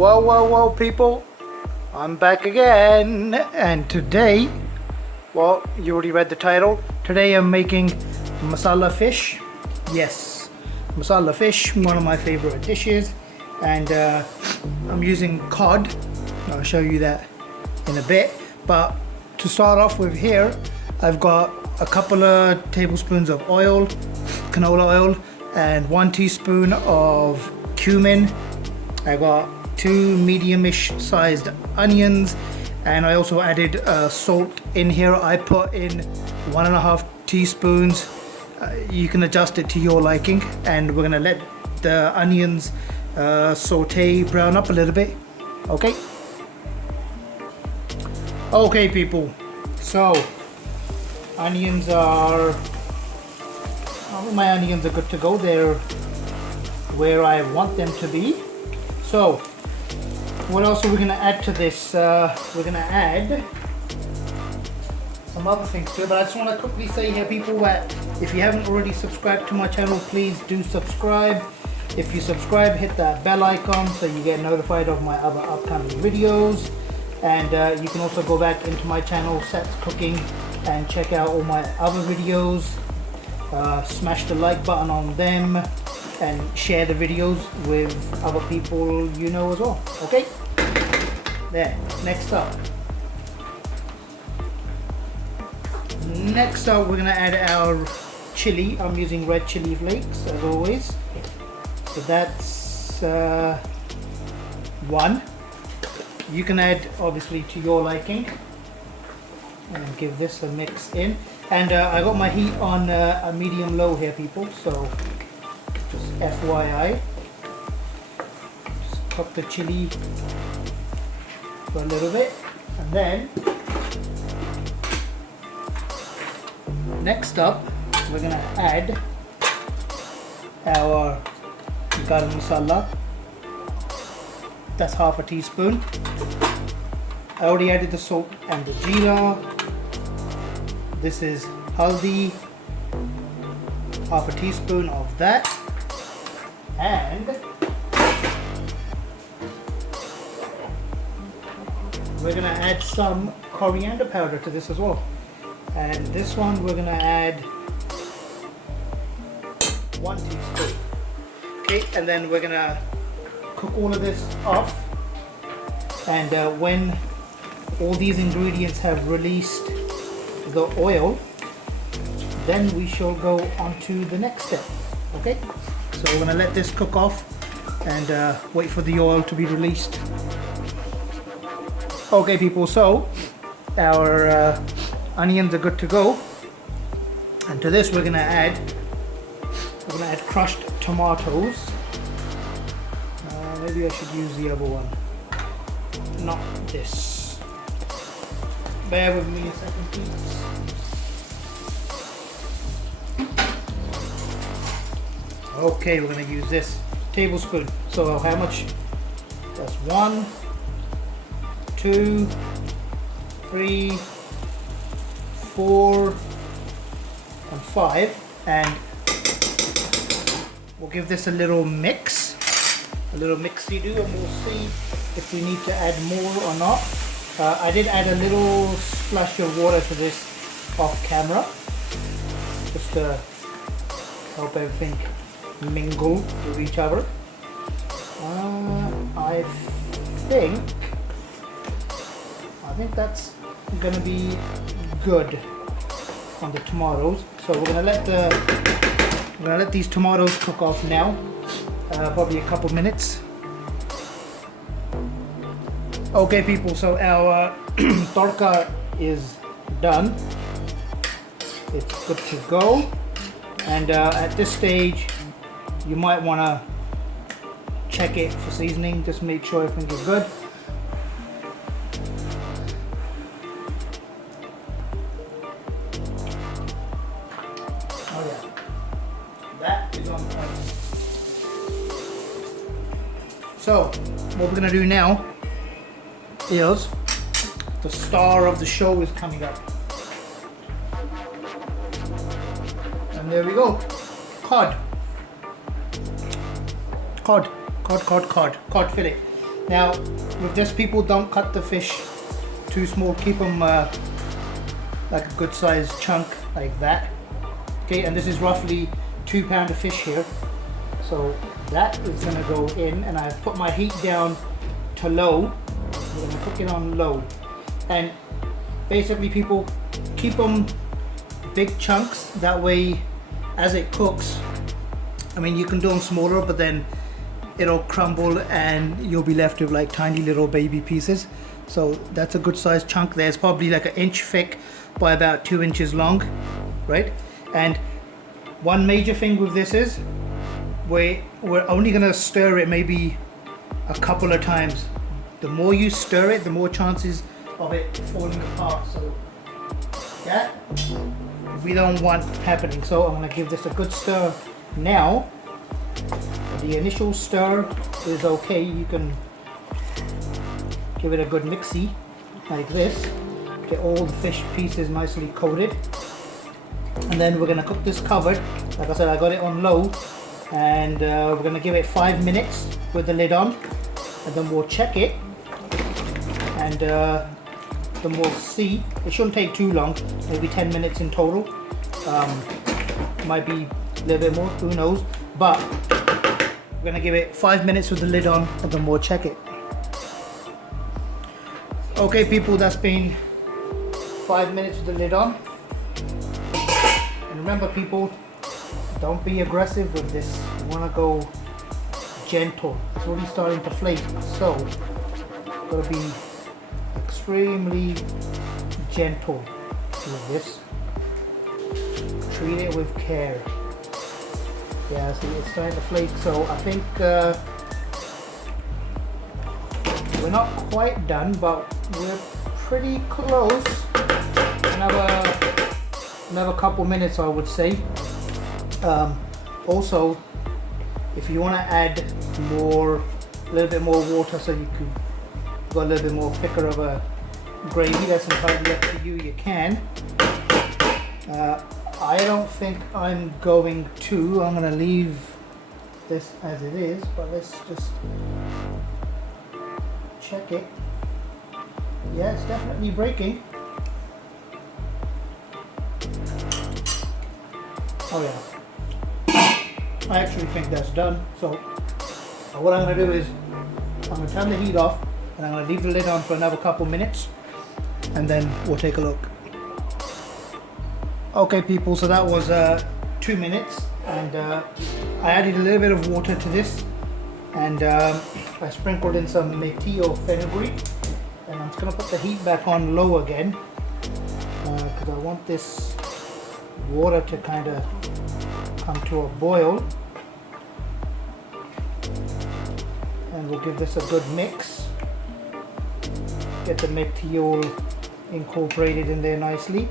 Whoa people, I'm back again, and today, well, you already read the title. Today I'm making masala fish. Yes, masala fish, one of my favorite dishes, and I'm using cod. I'll show you that in a bit, but to start off with here, I've got a couple of tablespoons of oil, canola oil, and 1 teaspoon of cumin. I got 2 medium-ish sized onions, and I also added salt in here. I put in 1.5 teaspoons. You can adjust it to your liking, and we're gonna let the onions saute, brown up a little bit. Okay people, so onions are, my onions are good to go. They're where I want them to be. So what else are we going to add to this? We're going to add some other things to it, but I just want to quickly say here people that if you haven't already subscribed to my channel, please do subscribe. If you subscribe, hit that bell icon so you get notified of my other upcoming videos. And you can also go back into my channel, Seth's Cooking, and check out all my other videos. Smash the like button on them and share the videos with other people you know as well. Okay? There. Next up, we're gonna add our chili. I'm using red chili flakes as always. So that's 1. You can add obviously to your liking, and give this a mix in. And I got my heat on a medium low here people, so just FYI. Just cook the chili for a little bit, and then next up we're gonna add our garam masala. That's 1/2 teaspoon. I already added the salt and the jeera. This is haldi, 1/2 teaspoon of that, and we're gonna add some coriander powder to this as well. And this one we're gonna add 1 teaspoon. Okay, and then we're gonna cook all of this off, and when all these ingredients have released the oil, then we shall go on to the next step. Okay, so we're gonna let this cook off and wait for the oil to be released. Okay people, so our onions are good to go, and to this we're gonna add crushed tomatoes. Maybe I should use the other one, not this. Bear with me a second please. Okay, we're going to use this tablespoon. So how much? That's 1, 2, 3, 4, and 5. And we'll give this a little mix. A little mixy-do, and we'll see if we need to add more or not. I did add a little splash of water to this off camera, just to help everything mingle with each other. I think that's gonna be good on the tomatoes. So we're gonna let these tomatoes cook off now. Probably a couple minutes. Okay people, so our torka is done. It's good to go, and at this stage you might want to check it for seasoning, just make sure everything is good. Oh yeah, that is on point. So what we're gonna do now is the star of the show is coming up, and there we go. Cod fillet. Now with this, people, don't cut the fish too small. Keep them like a good sized chunk like that. Okay, and this is roughly 2 pounds of fish here. So that is gonna go in, and I've put my heat down to low. We're gonna cook it on low. And basically, people, keep them big chunks. That way, as it cooks, I mean, you can do them smaller, but then it'll crumble and you'll be left with like tiny little baby pieces. So that's a good sized chunk there. It's probably like 1 inch thick by about 2 inches long, right? And one major thing with this is we're only gonna stir it maybe a couple of times. The more you stir it, the more chances of it falling apart. So that we don't want happening. So I'm gonna give this a good stir now. The initial stir is okay. You can give it a good mixy like this. Get all the fish pieces nicely coated. And then we're gonna cook this covered. Like I said, I got it on low. And we're gonna give it 5 minutes with the lid on. And then we'll check it. And then we'll see. It shouldn't take too long, maybe 10 minutes in total. Might be a little bit more, who knows. But we're gonna give it 5 minutes with the lid on, and then we'll check it. Okay people, that's been 5 minutes with the lid on. And remember people, don't be aggressive with this. You wanna go gentle. It's already starting to flake, so gotta be extremely gentle with this. Treat it with care. Yeah, see, it's starting to flake, so I think we're not quite done, but we're pretty close. Another couple minutes, I would say. Also, if you want to add a little bit more water, so you could go a little bit more thicker of a gravy, that's entirely up to you. You can. I don't think I'm going to. I'm going to leave this as it is, but let's just check it. Yeah, it's definitely breaking. Oh yeah. I actually think that's done. So what I'm going to do is I'm going to turn the heat off, and I'm going to leave the lid on for another couple minutes, and then we'll take a look. Okay people, so that was 2 minutes, and I added a little bit of water to this, and I sprinkled in some methi or fenugreek, and I'm just going to put the heat back on low again, because I want this water to kind of come to a boil. And we'll give this a good mix. Get the methi all incorporated in there nicely.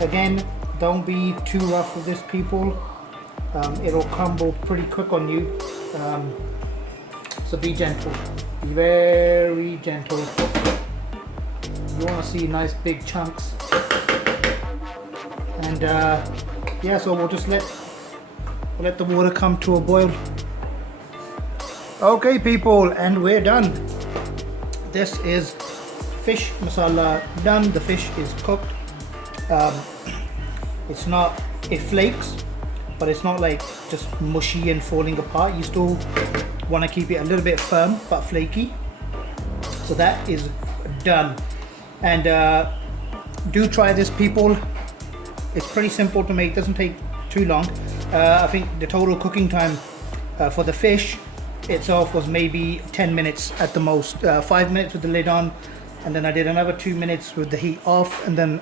Again, don't be too rough with this people. It'll crumble pretty quick on you. So be gentle. Be very gentle. You want to see nice big chunks. And yeah, so we'll just let the water come to a boil. Okay people, and we're done. This is fish masala done. The fish is cooked. It's not, it flakes, but it's not like just mushy and falling apart. You still want to keep it a little bit firm but flaky. So that is done. And do try this people. It's pretty simple to make, doesn't take too long. I think the total cooking time for the fish itself was maybe 10 minutes at the most. 5 minutes with the lid on, and then I did another 2 minutes with the heat off, and then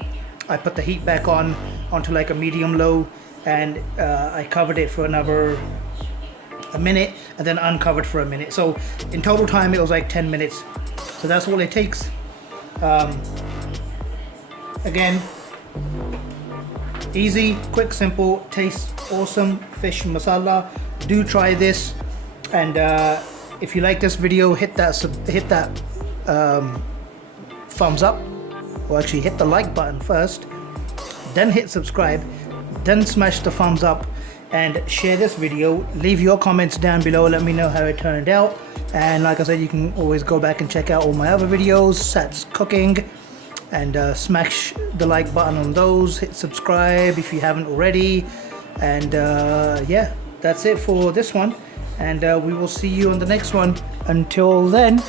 I put the heat back on onto like a medium low, and I covered it for another a minute, and then uncovered for a minute. So in total time it was like 10 minutes. So that's all it takes. Again, easy, quick, simple, tastes awesome. Fish masala. Do try this, and if you like this video, hit that thumbs up, or actually hit the like button first, then hit subscribe, then smash the thumbs up, and share this video. Leave your comments down below, let me know how it turned out. And like I said, you can always go back and check out all my other videos, Sat's cooking, and smash the like button on those, hit subscribe if you haven't already. And yeah, that's it for this one, and we will see you on the next one. Until then,